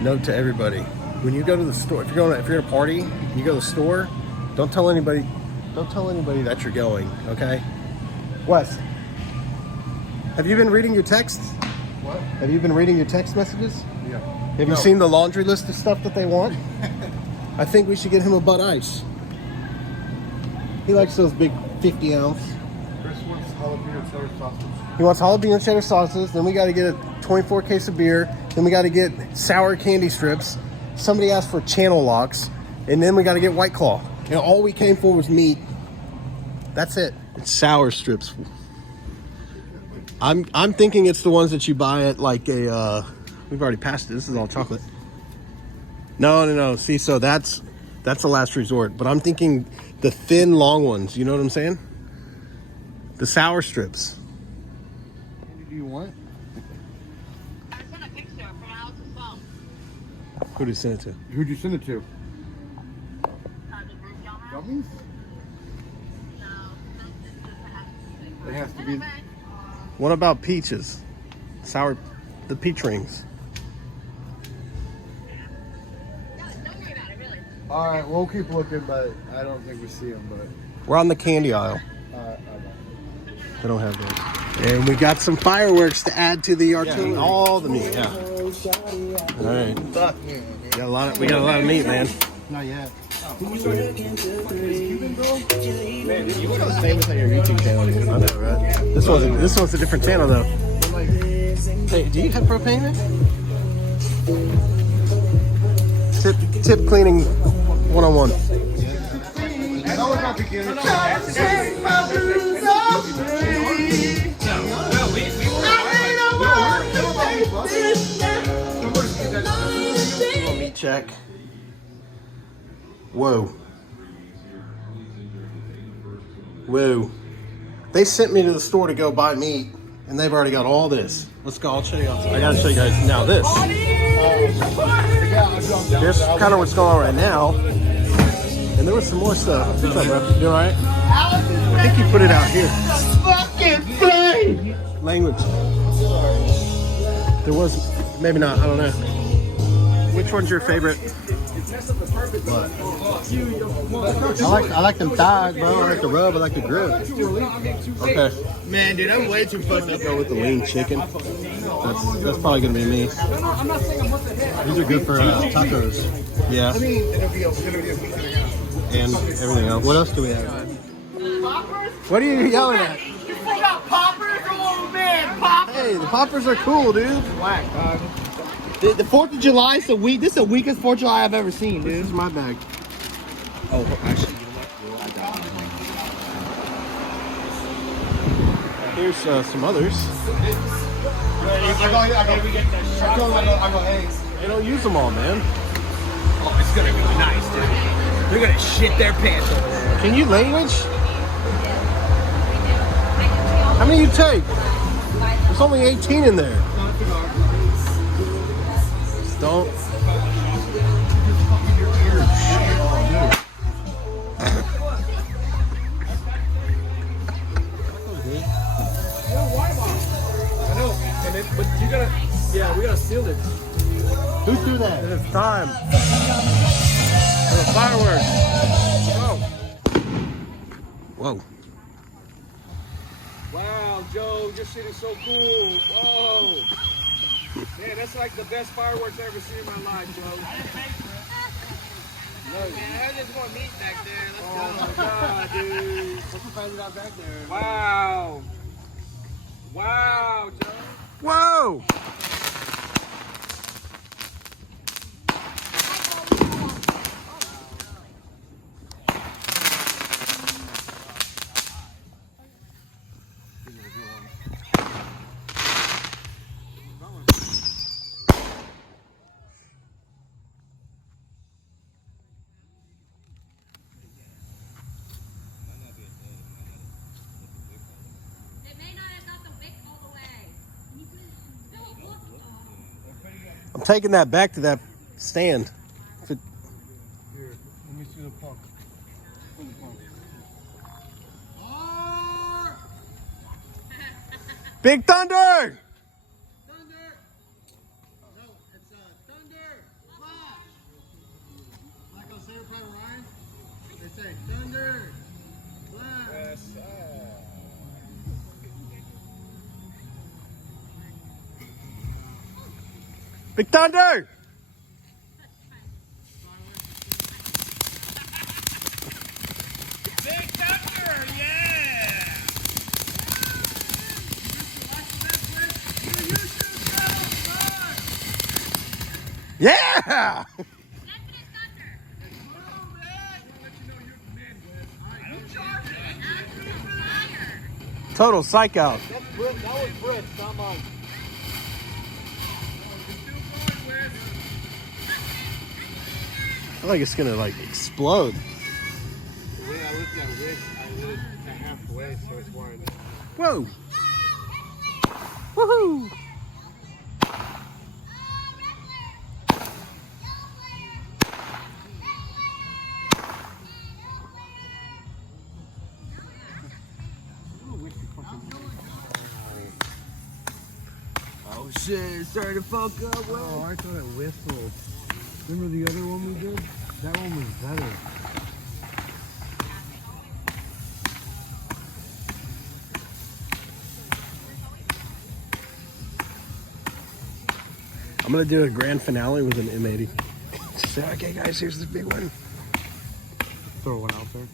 Note to everybody: when you go to the store, if you're at a party, you go to the store, don't tell anybody that you're going. Okay, Wes. Have you been reading your texts? What? Have you been reading your text messages? Yeah. Have you seen the laundry list of stuff that they want? I think we should get him a Bud Ice. He likes those big 50 ounce. Chris wants jalapeno cheddar sausage. He wants jalapeno cheddar sauces. Then we got to get a 24 case of beer. Then we got to get sour candy strips. Somebody asked for channel locks. And then we got to get White Claw. And all we came for was meat. That's it. It's sour strips. I'm thinking it's the ones that you buy at like a we've already passed it. This is all chocolate. No. See, so that's the last resort. But I'm thinking the thin long ones. You know what I'm saying? The sour strips. What do you want? I sent a picture from Alex's phone. Who did you send it to? Who'd you send it to? The group y'all have? Gummies? No, this is It has to be. What about peaches? The peach rings. Don't worry about it, really. All right, we'll keep looking, but I don't think we see them. But We're on the candy aisle. I don't. They don't have those. And we got some fireworks to add to the artillery. All the meat. Yeah. All right. Fuck yeah, We got a lot of meat, man. Not yet. Man, you look as famous on your YouTube channel. I know, right? This one's a different channel, though. Hey, do you have propane in? Tip cleaning 101. Meat check. Whoa. They sent me to the store to go buy meat, and they've already got all this. Let's go. I'll show you. I gotta show you guys now this. Here's kind of what's going on right now. And there was some more stuff. What's up, bro? You alright? I think you put it out here. Fucking thing! Language. There was, maybe not, I don't know. Which one's your favorite? I like them thighs, bro. I like the rub. I like the grip. Okay. Man, dude, I'm way too fucked up. Go with the lean chicken. That's probably gonna be me. These are good for tacos. Yeah. And everything else. What else do we have? What are you yelling at? You got poppers? Oh, man, poppers! Hey, the poppers are cool, dude. Whack, dog. The 4th of July is this is the weakest 4th of July I've ever seen, dude. This is my bag. Oh, actually, Here's some others. I go, hey. They don't use them all, man. Oh, it's gonna be nice, dude. They're gonna shit their pants over there. Can you language? How many you take? There's only 18 in there. Just don't. I know, but you gotta, we gotta seal it. Who threw that? It's time for the fireworks. Whoa. Wow, Joe, this shit is so cool. Whoa. Man, that's like the best fireworks I've ever seen in my life, Joe. Man, I heard there's more meat back there. Let's Oh go. my god, dude. What's the find it out back there? Wow. Wow, Joe. Whoa! They may not have got the wick all the way. I'm taking that back to that stand. Here, let me see the punk. Big Thunder! Thunder! No, it's Thunder! Yes, sir. Big Thunder! Big Thunder, yeah! Yeah! Total psych out. That's Brit. That was Brit, not mine. I feel like it's gonna like explode. The way I looked at Rick, I lit it to halfway, so it's wide. Whoa! Woohoo! Oh shit, it's starting to fuck up. Oh, I thought it whistled. Remember the other one we did? That one was better. I'm gonna do a grand finale with an M80. Say, okay, guys, here's the big one. Throw one out there.